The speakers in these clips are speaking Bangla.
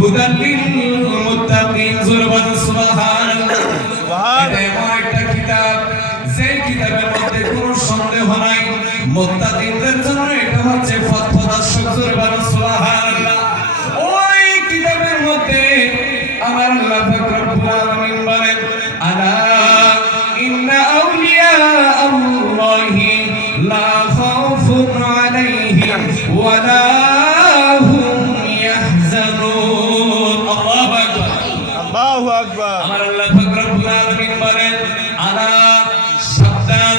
হুদাল লিল মুত্তাকিন জুরবান সুবহানাল্লাহ। এটা এমন একটা কিতাব যে কিতাবের মধ্যে কোনো সন্দেহ নাই, মুত্তাকিনদের জন্য এটা হচ্ছে পথপ্রদর্শক। জুরবান সুবহানাল্লাহ। ওই কিতাবের মধ্যে আমার আল্লাহ পাক রব্বুল আলামিন বলেন, আলা ইন্না আউলিয়া আল্লাহি লা খাউফুন আলাইহিম ওয়া লা হুম ইয়াহজানুন। আল্লাহু আকবার, আল্লাহু আকবার। আমার আল্লাহ পাক রব্বুল আলামিন বলেন, আলা সাবধান,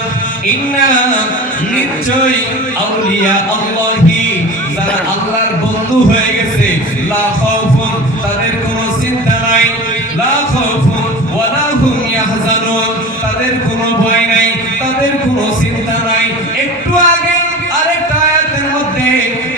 ইন্না নিশ্চয় আউলিয়া আল্লাহি যারা আল্লাহর বন্ধু হয়ে গেছে, লা খাউফুন তাদের কোনো চিন্তা নাই, লা খাউফুন ওয়া লা হুম ইয়াহজানুন তাদের কোনো ভয় নাই, তাদের কোনো চিন্তা নাই। একটু আগে আরেকটা আয়াতের মধ্যে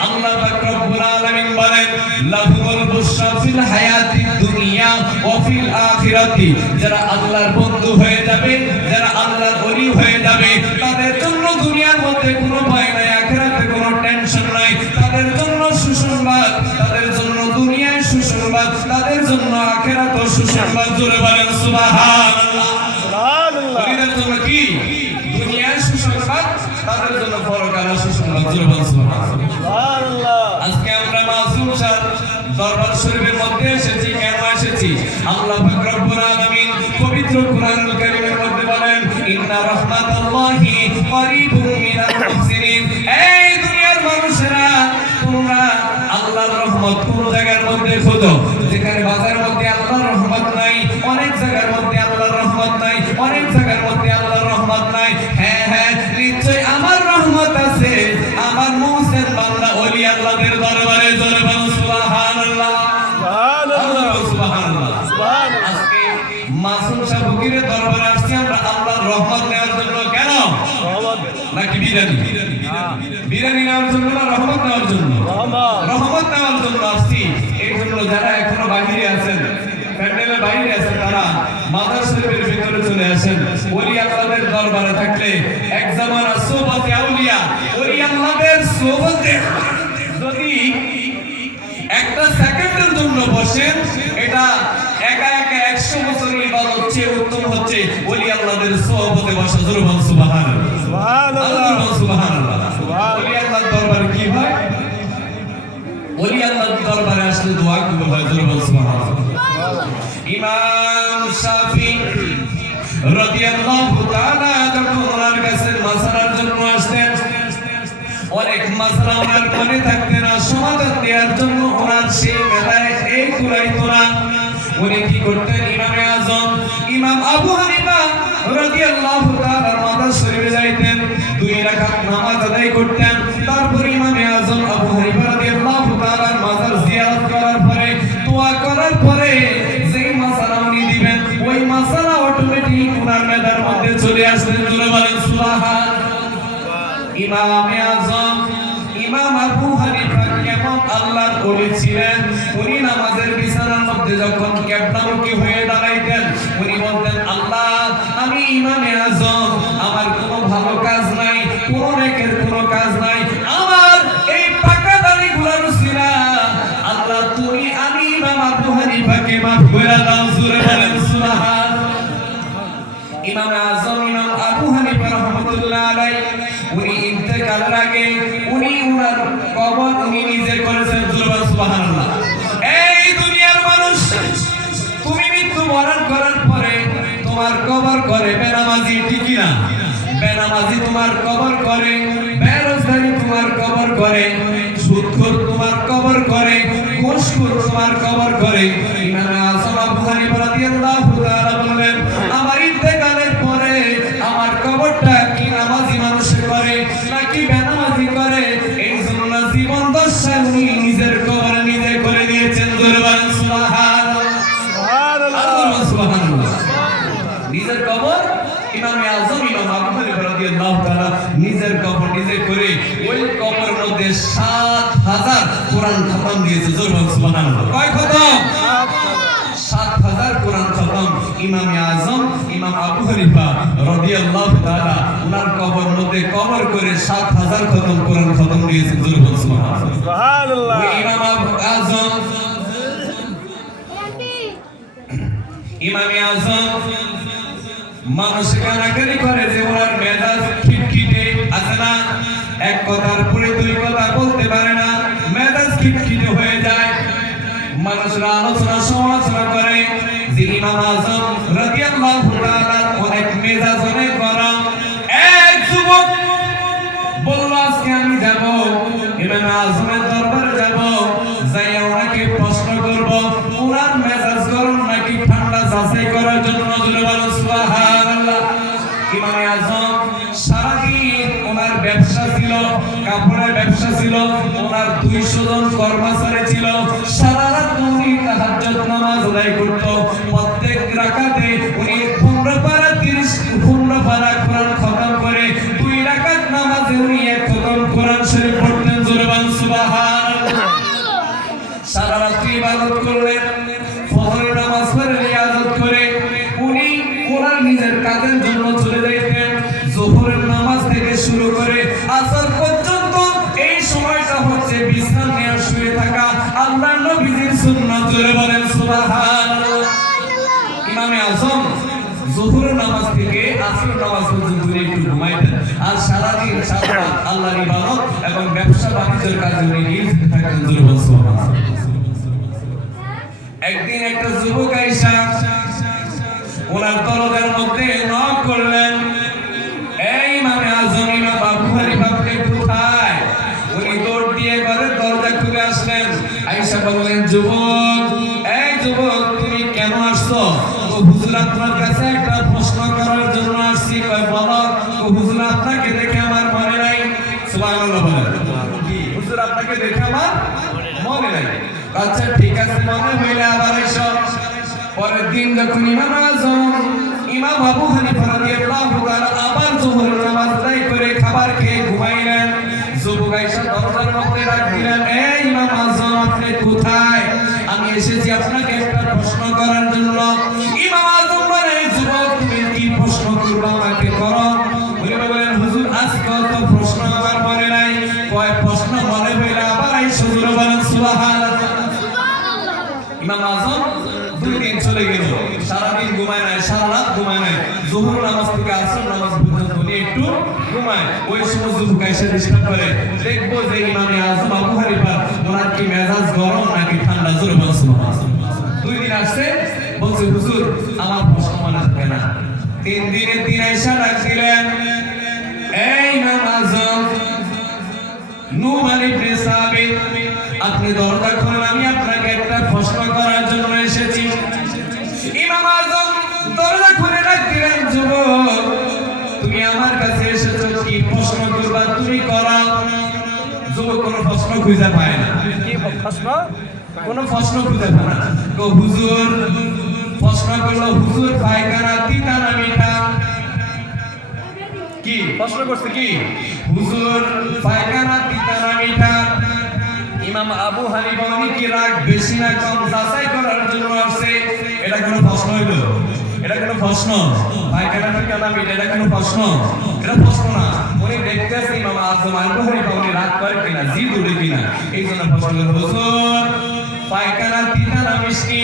আল্লাহ পাক রব্বুল আলামিন বলেন, লাহুমুল বুশরা ফিল হায়াতিদ দুনিয়া ওয়া ফিল আখিরাতি। যারা আল্লাহর বন্ধু হয়ে যাবে, যারা আল্লাহর ওলি হয়ে যাবে, তাদের জন্য দুনিয়ার মধ্যে কোনো ভয় নাই, আখিরাতে কোনো টেনশন নাই। তাদের জন্য সুসংবাদ, তাদের জন্য দুনিয়ায় সুসংবাদ, তাদের জন্য আখিরাতেও সুসংবাদ। জোরে বলেন সুবহানাল্লাহ। সুবহানাল্লাহ। ওলিদের জন্য কি দুনিয়ায় সুসংবাদ, তাদের জন্য পরকালে সুসংবাদ। জোরে বলেন সুবহানাল্লাহ। সুবহানাল্লাহ। আজকে আমরা মাসুম শাহ দরবার শরীফের মধ্যে এসেছি। কেন এসেছি? আল্লাহ পাক রব্বুল আলামিন পবিত্র কোরআনুল কারীমের মধ্যে বলেন, ইন্না রাহমাতাল্লাহি করিবুম মিনাল মুহসিনিন। এই দুনিয়ার মানুষেরা, তোমরা আল্লাহর রহমত কোন জায়গার মধ্যে খোঁজো? যেখানে বাজারের মধ্যে আল্লাহর রহমত নাই, অনেক জায়গার মধ্যে আল্লাহর রহমত নাই, অনেক জায়গার মধ্যে আল্লাহর রহমত নাই। হ্যাঁ হ্যাঁ, নিশ্চয় আমার রহমত আছে আমার মুহসিন বান্দা ওলি আল্লাহদের দরবারে। জোরে বলুন সুবহানাল্লাহ। সুবহানাল্লাহ। সুবহানাল্লাহ। সুবহানাল্লাহ। আজকে মাসুম শাহ ফকিরের দরবারে আসছি আমরা আল্লাহর রহমত নেওয়ার জন্য। কেন? রহমত। নাকি বিরিয়ানি? বিরিয়ানি নেওয়ার জন্য না রহমত নেওয়ার জন্য? রহমত। রহমত নেওয়ার জন্য আসছি। এই জন্য যারা এখনো বাইরে আছেন, প্যান্ডেলের বাইরে আছেন, তারা মাজার শরীফের ভিতরে চলে আসেন। ওলি আল্লাহদের দরবারে থাকলে এক জামানা সোহবতে আউলিয়া, ওলি আল্লাহদের সোহবতে যদি একটা সেকেন্ডের জন্য বসেন, এটা একা একা 100 বছরের ইবাদত চেয়ে উত্তম হচ্ছে ওলি আল্লাহদের সোহবতে বসা। জোরে বলুন সুবহানাল্লাহ। সুবহানাল্লাহ। সুবহানাল্লাহ। ওলি আল্লাহর দরবারে কি হয়? ওলি আল্লাহর দরবারে আসলে দোয়া কবুল হয়। জোরে বলুন সুবহানাল্লাহ। ইমাম শাফি রাদিয়াল্লাহু তাআলা যখন ওনার কাছে মাসআলার জন্য আসতেন, অনেক মাসআলা ওনার মনে থাকতে না, সমাধান দেওয়ার জন্য ওনার সেই মেধায় এই কুলাইতো না। উনি কি করতেন? ইমামে আযম ইমাম আবু হানিফা রাদিয়াল্লাহু তাআলার মাজার শরীফে যাইতেন, 2 রাকাত নামাজ আদায় করতেন। তারপর ইমামে আযম আবু হানিফা রাদিয়াল্লাহু তাআলার মাজার জিয়ারত করার পরে, দোয়া করার পরে যেই মাসআলা উনি দিবেন, ওই মাসআলা অটোমেটিক ওনার মেধার মধ্যে চলে আসবে। জোরে বলেন সুবহানাল্লাহ। ইমামে আযম ইমাম আবু হানিফা কেমন আল্লাহর ওলি ছিলেন? উনি নামাজের বিছানার মধ্যে যখন কিবলামুখী হয়ে দাঁড়াইতেন, উনি বলতেন, আল্লাহ আমি ইমামে আযম, আমার কোনো ভালো কাজ নাই, কোনো নেকের কোনো কাজ নাই, আমার এই পাকা দাড়িগুলোর উসিলা আল্লাহ তুমি আমি ইমাম আবু হানিফাকে মাফ করে দাও। জোরে বলেন সুবহানাল্লাহ। ইমামে আযম ইমাম আবু হানিফা রাহমাতুল্লাহ আলাইহি উনি ইন্তেকালের আগে উনি উনার কবর উনি নিজে করেছেন। সুবহানাল্লাহ। এই দুনিয়ার মানুষ, তুমি মৃত্যুবরণ করার পরে তোমার কবর করে বেনামাজি, ঠিক না? বেনামাজি তোমার কবর করে, বেরোজগারি তোমার কবর করে, সুদখোর তোমার কবর করে, ঘুষখোর তোমার কবর করে। ইমাম আযম আবু হানিফা রাদিয়াল্লাহু তাআলা বলেন, আমার ইন্তেকালের পরে আমার কবরটা কি নামাজি মানুষে করে নাকি বেনামাজি করে? এই জন্য জীবন দশা উনি নিজের কবর নিজে করে দিয়েছেন। জোরে বলেন সুবহানাল্লাহ। সুবহানাল্লাহ। সুবহানাল্লাহ। নিজের কবর ইমামে আযম ইমাম আবু হানিফা রাদিয়াল্লাহু তাআলা নিজের কবর নিজে করে ওই কবরের মধ্যে 7000 কোরআন খতম দিয়েছে। জোরে বলেন সুবহানাল্লাহ। কয় খতম? 7000 কোরআন খতম ইমামে আযম ইমাম আবু হানিফা রাদিয়াল্লাহু তাআলা ওনার কবর মধ্যে কবর করে 7000 খতম কোরআন খতম দিয়েছে। জোরে বলেন সুবহানাল্লাহ। সুবহানাল্লাহ। ইমাম আবু আযম ইমামে আজম মানুষ কানাকানি করে যে ওনার মেজাজ খিটখিটে আছে না, এক কথার পরে দুই কথা বলতে পারে না, মেজাজ খিটখিটে হয়ে যায়। মানুষরা আলোচনা সমালোচনা করে যে ইমাম আজম রাদিয়াল্লাহু তাআলা অনেক মেজাজ অনেক গরম। এক যুবক বলল আজকে আমি যাব ইমাম আজমের দরবারে যাব, যাই ওনাকে প্রশ্ন করব ওনার মেজাজ গরম নাকি ঠান্ডা যাচাই করার জন্য। সুবহানাল্লাহ। ইমাম আজম সারাদিন ওনার ব্যবসা ছিল, কাপড়ের ব্যবসা ছিল, ওনার 200 জন কর্মচারী ছিল। সারা রাত উনি তাহাজ্জুদ নামাজ আদায় করত। প্রত্যেক রাকাতে উনি 15 পারা 15 পারা কোরআন খতম করে 2 রাকাত নামাজে উনি এক খতম কোরআন শরীফ পড়তেন। জোরে বলেন সুবহানাল্লাহ। সারা রাত ইবাদত করলেন, ফজরের নামাজ পড়ে রিয়াজত করে উনি ওনার নিজের কাজের জন্য চলে যাইতেন। যোহরের নামাজ থেকে শুরু করে আসর পর্যন্ত এই সময়টা হচ্ছে বিশ্রাম নিয়ে শুয়ে থাকা আল্লাহর নবীর সুন্নাত। জোরে বলেন সুবহানাল্লাহ। ইমামে আজম যোহরের নামাজ থেকে আসরের নামাজ পর্যন্ত একটু ঘুমাইতেন, আর সারাদিন সারা রাত আল্লাহর ইবাদত এবং ব্যবসা বাণিজ্যের কাজে উনি নিয়োজিত থাকতেন। জোরে বলেন সুবহানাল্লাহ। একদিন একটা যুবক আইসা ওনার দরজার মধ্যে নক করলেন, এই ইমামে আজম ইমাম আবু হানিফা আপনি কোথায়? উনি দৌড় দিয়ে ঘরের দরজা খুলে আসলেন। আয়েশা বললেন, যুবক, এই যুবক তুমি কেন আসছো? ও হুজুর আপনার কাছে একটা প্রশ্ন করার জন্য আসছি। কয় বলো। ও হুজুর আপনাকে দেখে আমার মনে নাই। সুবহানাল্লাহ বলেন। হুজুর আপনাকে দেখে আমার মনে নাই। আচ্ছা ঠিক আছে, মনে হইলে আবার এসো। পরের দিন যখন ইমাম আজম ইমাম আবু হানিফা রাদিয়াল্লাহু তাআলা আবার যোহরের নামাজ আদায় করে খাবার খেয়ে ঘুমাইলেন, যুবক আয়েশা দরজার মধ্যে ডাক দিলেন, এই ইমাম আজম আপনি কোথায়? আমি এসেছি আপনাকে একটা প্রশ্ন করার জন্য। ইমাম আজম বলেন, যুবক তুমি কি প্রশ্ন করবে আমাকে করো। উনি বলেন, হুজুর আজকে তো প্রশ্ন আমার মনে নাই। কয় প্রশ্ন মনে হইলে আবার আইসো। হুজুর বলেন সুবহানাল্লাহ। ইমাম আজম 2 দিন চলে গেল, সারাদিন ঘুমায় নাই, সারা রাত ঘুমায় নাই। যোহর নামাজ থেকে আসর নামাজ পর্যন্ত উনি একটু ঘুমায়। ওই সময় যুবক এসে ডিস্টার্ব করে, দেখবো যে ইমামে আজম আবু হানিফা ওনার কি মেজাজ গরম নাকি ঠান্ডা। জোরে বলেন সুবহানাল্লাহ। 2 দিন আসছে, বলছে হুজুর আমার প্রশ্ন মনে থাকে না। 3 দিনের দিন আয়েশা ডাক দিলেন, এই ইমাম আজম নুমান ইবনে সাবিত আপনি দরজা খুলেন, আমি আপনাকে একটা প্রশ্ন করার জন্য এসেছি। ইমাম আজম দরজা খুলে ডাক দিলেন, যুবক তুমি আমার কাছে এসেছো, কি প্রশ্ন করবা তুমি করো। যুবক কোনো প্রশ্ন খুঁজে পায় না। কি প্রশ্ন? কোনো প্রশ্ন খুঁজে পায় না। তো হুজুর প্রশ্ন করলো, হুজুর পায়খানা তিতা না মিঠা? কি প্রশ্ন করছে? কি হুজুর পায়খানা তিতা না মিঠা? ইমাম আবু হানিফা উনি কি রাগ বেশি না কম যাচাই করার জন্য আসছে। এটা কোনো প্রশ্ন হইল? এটা কোনো প্রশ্ন? পায়খানা তিতা না মিঠা এটা কোনো প্রশ্ন? এটা প্রশ্ন না। উনি দেখতেছে ইমাম আজম আবু হানিফা উনি রাগ করে কিনা, জিদ উঠে কিনা, এই জন্য প্রশ্ন করল, হুজুর পায়খানা তিতা না মিষ্টি?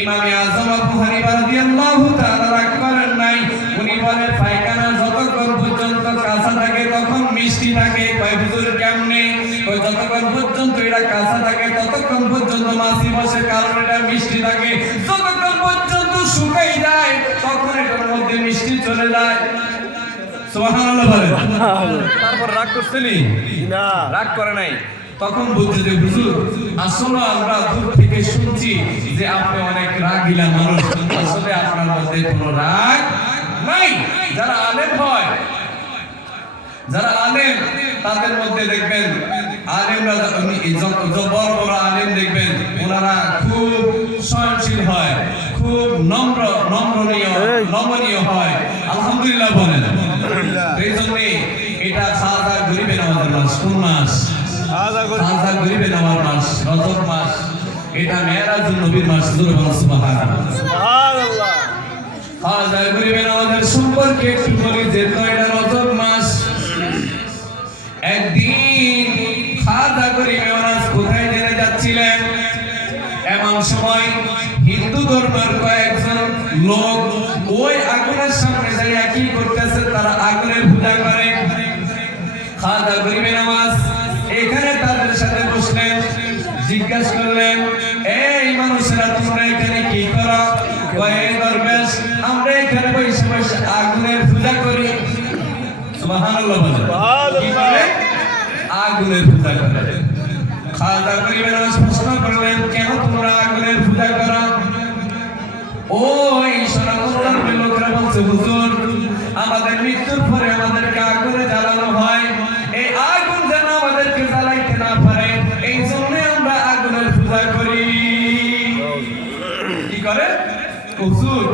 ইমামে আজম আবু হানিফা রাদিয়াল্লাহু তাআলা রাগ করেন নাই। উনি বলেন পায়খানা যতক্ষণ পর্যন্ত কাঁচা থাকে তখন মিষ্টি থাকে। কয় হুজুর কেমনে? কয় যতক্ষণ পর্যন্ত এটা কাঁচা থাকে ততক্ষণ পর্যন্ত মাছি বসে, কারণ এটা মিষ্টি থাকে। যতক্ষণ পর্যন্ত শুকাই যায় তখন এটার মধ্যে মিষ্টি চলে যায়। সুবহানাল্লাহ বলেন। তারপর রাগ করছেনি? না, রাগ করে নাই। তখন বলছে যে হুজুর আসলে আমরা দূর থেকে শুনছি যে আপনি অনেক রাগীলা মানুষ, আসলে আপনার মধ্যে কোনো রাগ নাই। যারা আলেম হয়, যারা আলেম তাদের মধ্যে দেখবেন আলেমরা বড় বড় আলেম দেখবেন ওনারা খুব সহনশীল হয়, খুব নমনীয় হয়। আলহামদুলিল্লাহ বলেন। এই জন্য এটা খাওয়া গরিবে নামাজের মাস। কোন মাস? খাওয়া গরিবে নামার মাস, রজব মাস। এটা মেরাজুন নবীর মাস। জোরে বলেন সুবহানাল্লাহ। খাওয়া গরিবে নামাজের সম্পর্কে একটু বলি, যেহেতু এটা রজব মাস। একদিন খাওয়া গরিবে নামাজ কোথায় জেনে যাচ্ছিলেন, এমন সময় সময় হিন্দু ধর্মের কয়েকজন লোক ওই আগুনের সামনে দাঁড়িয়ে কি করতেছে, তারা আগুনের পূজা করে, খাজা গরিবের নামাজ। এখানে তাদের সাথে বসলেন, জিজ্ঞাসা করলেন, এই মানুষেরা তোমরা এখানে কি করো? কয়েক দরবেশ, আমরা এখানে বসে বসে আগুনের পূজা করি। সুবহানাল্লাহ বলেন, কি করে? আগুনের পূজা করে। খাজা গরিবের নামাজ প্রশ্ন করলেন, কেন তোমরা আগুনের পূজা করো? ওই সনাতন ধর্মের লোকেরা বলছে, হুজুর আমাদের মৃত্যুর পরে আমাদেরকে আগুনে জ্বালানো হয়, এই আগুন যেন আমাদেরকে জ্বালাইতে না পারে, এই জন্য আমরা আগুনের পূজা করি। কি করে? হুজুর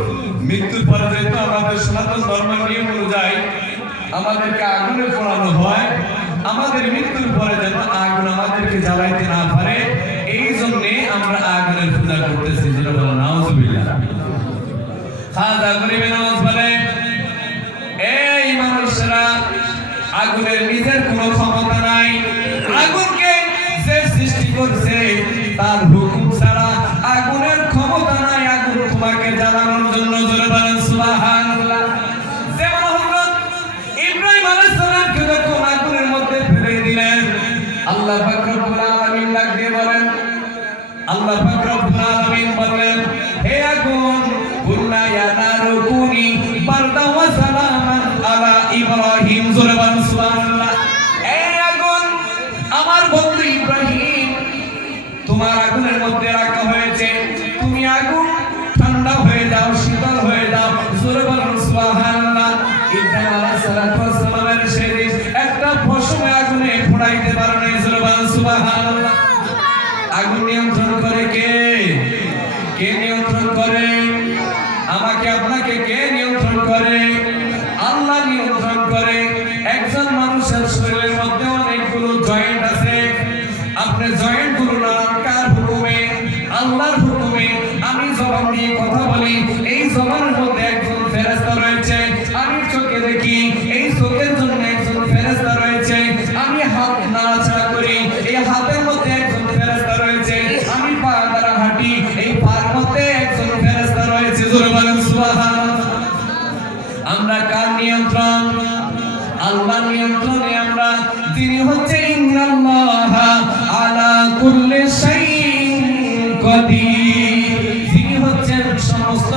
মৃত্যুর পরে যেহেতু আমাদের সনাতন ধর্মের নিয়ম অনুযায়ী আমাদেরকে আগুনে পোড়ানো হয়, আমাদের মৃত্যুর পরে যেন আগুন আমাদেরকে জ্বালাইতে না পারে, এই জন্য আমরা আগুনের পূজা করতেছি। যেটা বলো নাউজুবিল্লাহ। খাজা গরিবের নামাজ বলে, এই মানুষরা আগুনের নিজের কোনো ক্ষমতা নাই, আগুনকে যে সৃষ্টি করছে তার হুকুম ছাড়া আগুনের ক্ষমতা নাই আগুন তোমাকে জ্বালানোর জন্য। জোরে বলেন সুবহানাল্লাহ। যেমন হযরত ইব্রাহিম আলাইহিস সালামকে যখন আগুনের মধ্যে ফেলে দিলেন, আল্লাহ পাক রব্বুল আলামিন ডাক দিয়ে বলেন, আল্লাহ পাক রব্বুল আলামিন বলেন, হে আগুন কুল্লা ইয়া নারু কুনি বারদান ওয়া সালামান আলা ইব্রাহিম। জোরে বলেন সুবহানাল্লাহ। এই আগুন আমার বন্ধু ইব্রাহিম, তোমার আগুনের মধ্যে রাখা হয়েছে, তুমি আগুন ঠান্ডা হয়ে যাও, শীতল হয়ে যাও। জোরে বলেন সুবহানাল্লাহ। ইব্রাহিম আলাইহিস সালাতু ওয়াস সালামের শরীর একটা পশমে আগুনে পোড়াইতে পারে না। জোরে বলেন সুবহানাল্লাহ। আগুন নিয়ন্ত্রণ করে কে? কে নিয়ন্ত্রণ করে? আমাকে আপনাকে কে নিয়ন্ত্রণ করে? আল্লাহ নিয়ন্ত্রণ করে। একজন মানুষের শরীরের মধ্যে অনেকগুলো জয়েন্ট আছে, আপনি জয়েন্ট গুলো নাড়ান কার হুকুমে? আল্লাহর হুকুমে। আমি জবান দিয়ে কথা বলি, এই জবানের মধ্যে একজন ফেরেশতা রয়েছে, আমি চোখে দেখি, এই চোখের জন্য একজন ফেরেশতা রয়েছে, আমি হাত নাড়াচাড়া করি, এই হাতের মধ্যে একজন ফেরেশতা রয়েছে, আমি পা দ্বারা হাঁটি, এই পার মধ্যে একজন ফেরেশতা রয়েছে। জোরে বলেন সুবহানাল্লাহ। আমরা কার নিয়ন্ত্রণ? আল্লাহ নিয়ন্ত্রণে আমরা। তিনি হচ্ছে ইন্নাল্লাহা আলা কুল্লি শাইইন কাদির, যিনি হচ্ছেন সমস্ত